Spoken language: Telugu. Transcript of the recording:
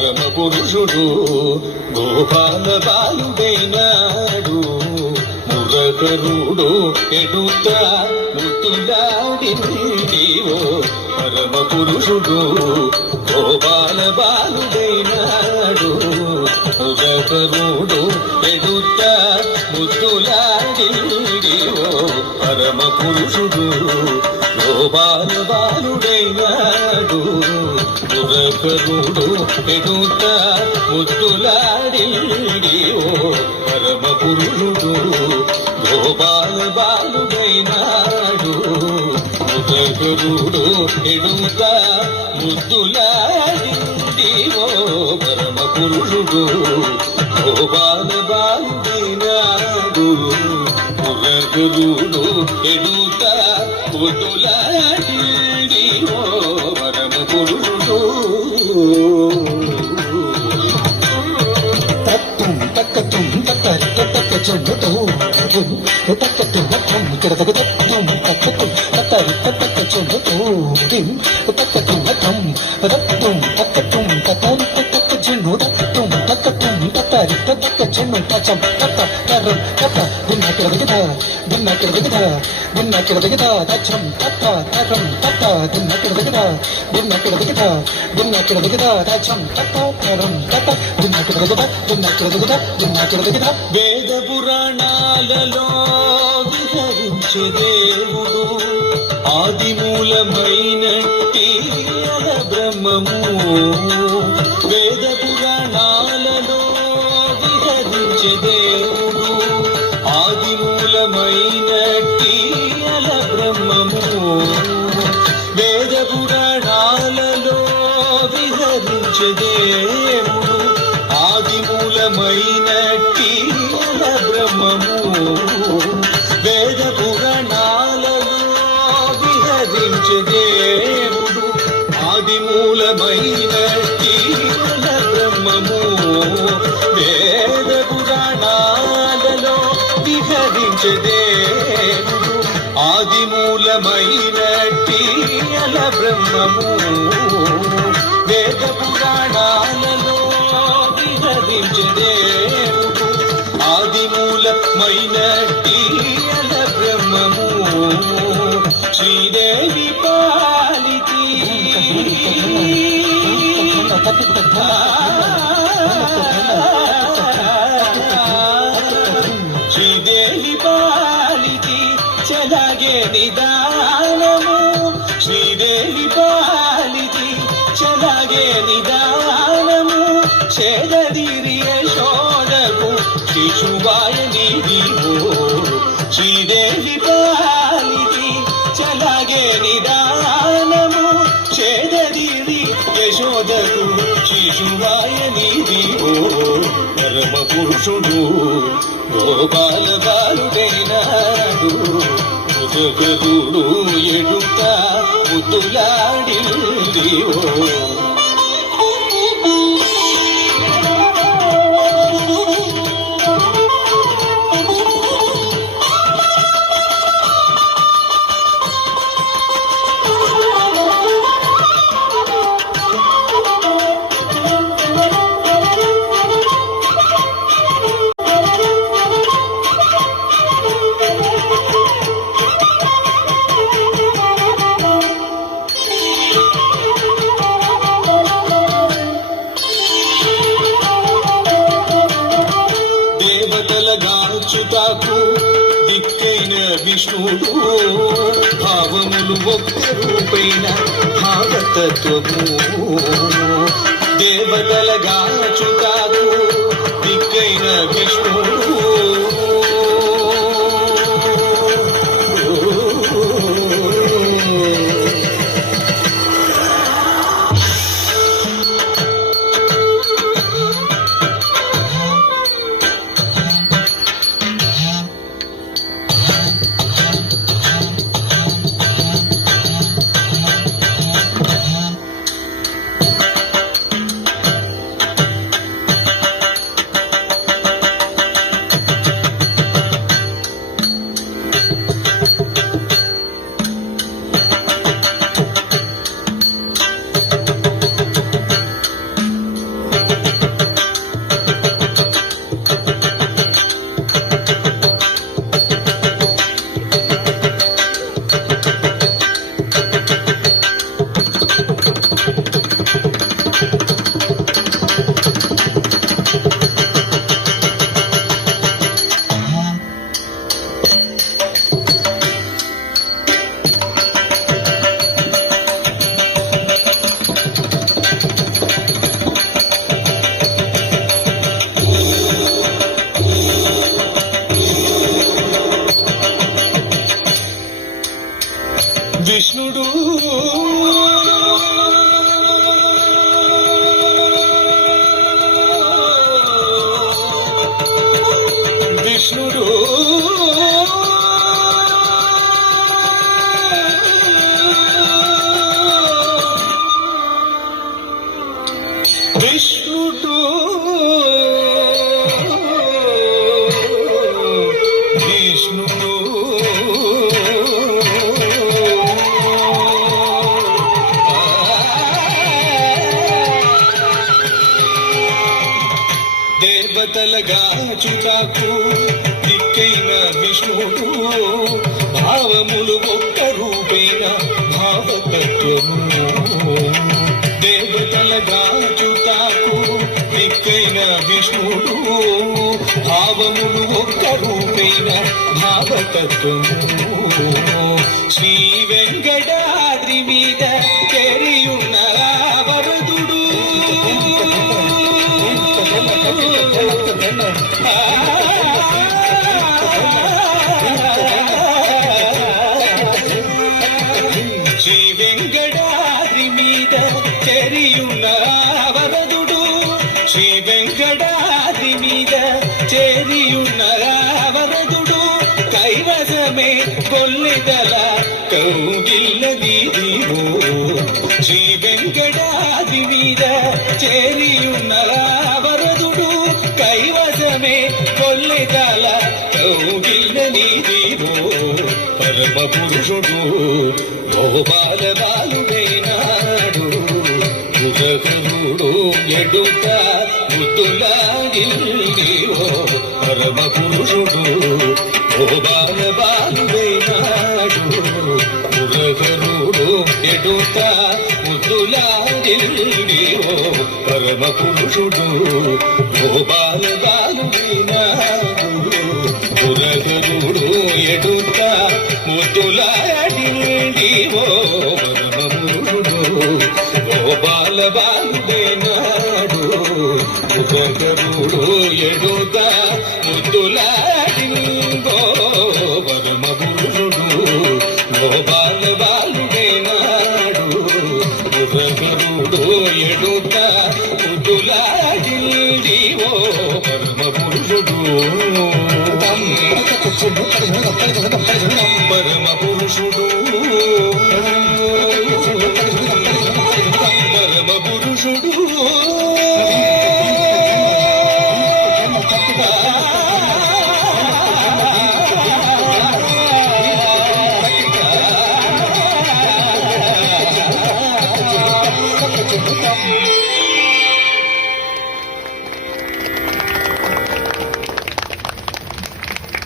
పరమ పురుషుడు గోపాల బాలుడైనాడు. మురగరుడు ఎడుత ముద్దులాడినీవో పరమ పురుషుడు గోపాల బాలుడైనాడు. మురగరుడు ఎడుత ముద్దులాడినీవో పరమ పురుషుడు గోపాల బాలుడైనాడు. మురగరుడు ఎడుత ముద్దులాడినీవో పరమ పురుషుడు గోపాల బాలుడైనాడు. మురగరుడు ఎడుత ముద్దులాడినీవో పరమ పురుషుడు గోపాల బాలుడైనాడు. మురగరుడు ఎడుత ముద్దులాడినీవో పరమ పురుషుడు. తత్వం తక్కత్వం తక్కరి తక్క చెందుతూ తక్కత్వం తత్వం కిడతకు తత్వం తక్కత్వం తక్కరి తక్క చెందుతూ తక్కత్వం తత్వం తత్వం తక్కత్వం తక్కరి తక్క చెన్ను తత్వం తక్కత్వం తక్కరి తక్క చెన్ను తచ్చం తక్క కర్రం తక్క భిన్న కిడదగిద భిన్న కిడదగిద భిన్న కిడదగిద తచ్చం తక్క కర్రం తక్క భిన్న కిడదగిద భిన్న కిడదగిద భిన్న కిడదగిద తచ్చం తక్క కర్రం తక్క భిన్న కిడదగిద భిన్న కిడదగిద భిన్న కిడదగిద. వేద పురాణాలలో విహరించే దేవుడు ఆదిమూలమైనట్టి అల బ్రహ్మము. వేద పురాణాలలో విహరించే దేవుడు ఆదిమూలమైనట్టి అల బ్రహ్మము. వేద పురాణాలలో విహరించే దేవుడు ఆదిమూలమైనట్టి అల బ్రహ్మము. వేద పురాణాలలో విహరించే దేవుడు ఆదిమూలమైనట్టి అల బ్రహ్మము. వేద పురాణాలలో విహరించే దేవుడు ఆదిమూలమైనట్టి అల బ్రహ్మము. వేద పురాణాలలో విహరించే దేవుడు ఆదిమూలమైనట్టి అల బ్రహ్మము. శ్రీదేవి పాలితి శ్రీదేవి పాలితి చలాగే నిదానము. శ్రీదేవి పాలితి చలాగే నిదానము. చేదీరి యశోదకు శిశువాయ నీవో. శ్రీదేవి పాలితి చలాగే నిదానము. చేదీరి యశోదకు శిశువాయ నీవో పరమ పురుషుడు గోపాల బాలుడైనాడు. మురగరుడు ఎడుత ముద్దులాడినీవో. దేవతలగాచుతాకు దిక్కైన విష్ణుడు భావములు ఒక్క రూపైన భావతత్వము. దేవతలగాచుతాకు దిక్కైన విష్ణుడు కృష్ణుడు విష్ణుడు విష్ణుడు దేవతలగా చుటాకు దిక్కైన విష్ణుడు భావములు ఒక్క రూపేణ భావతత్వము దేవతలగా చుటాకు దిక్కైన విష్ణుడు భావములు ఒక్క రూపేణ భావతత్వము శ్రీ వెంకటాద్రి మీద చెరియున్న వరదుడు శ్రీ వెంకటాద్రి మీద చెరియున్న వరదుడు శ్రీ వెంకటాద్రి మీద చెరియున్న వరదుడు కైవసమే కొల్లెదల కౌగిల్లదీదివో శ్రీ వెంకటాద్రి మీద చెరియున్న వరదుడు కైవసమే కొల్లెదల కౌగిల్లదీదివో పరమ పురుషుడు గోపాల బాలుడైనాడు పురగురుడు ఎడుత ముద్దులాగిల్లివో పరమ పురుషుడు గోపాల బాలుడైనాడు పురగురుడు ఎడుత ముద్దులాగిల్లివో పరమ పురుషుడు గోపాల బాలుడైనాడు పురగురుడు ఎడుత ముద్దులాడివో పరమ పురుషుడు గోపాల బాలుడైనాడు పురగురుడు ఎడుత ముద్దులాడివో పరమ పురుషుడు గోపాల బాలుడైనాడు పురగురుడు ఎడుత ముద్దులాడివో పరమ పురుషుడు పరమ పురుషుడు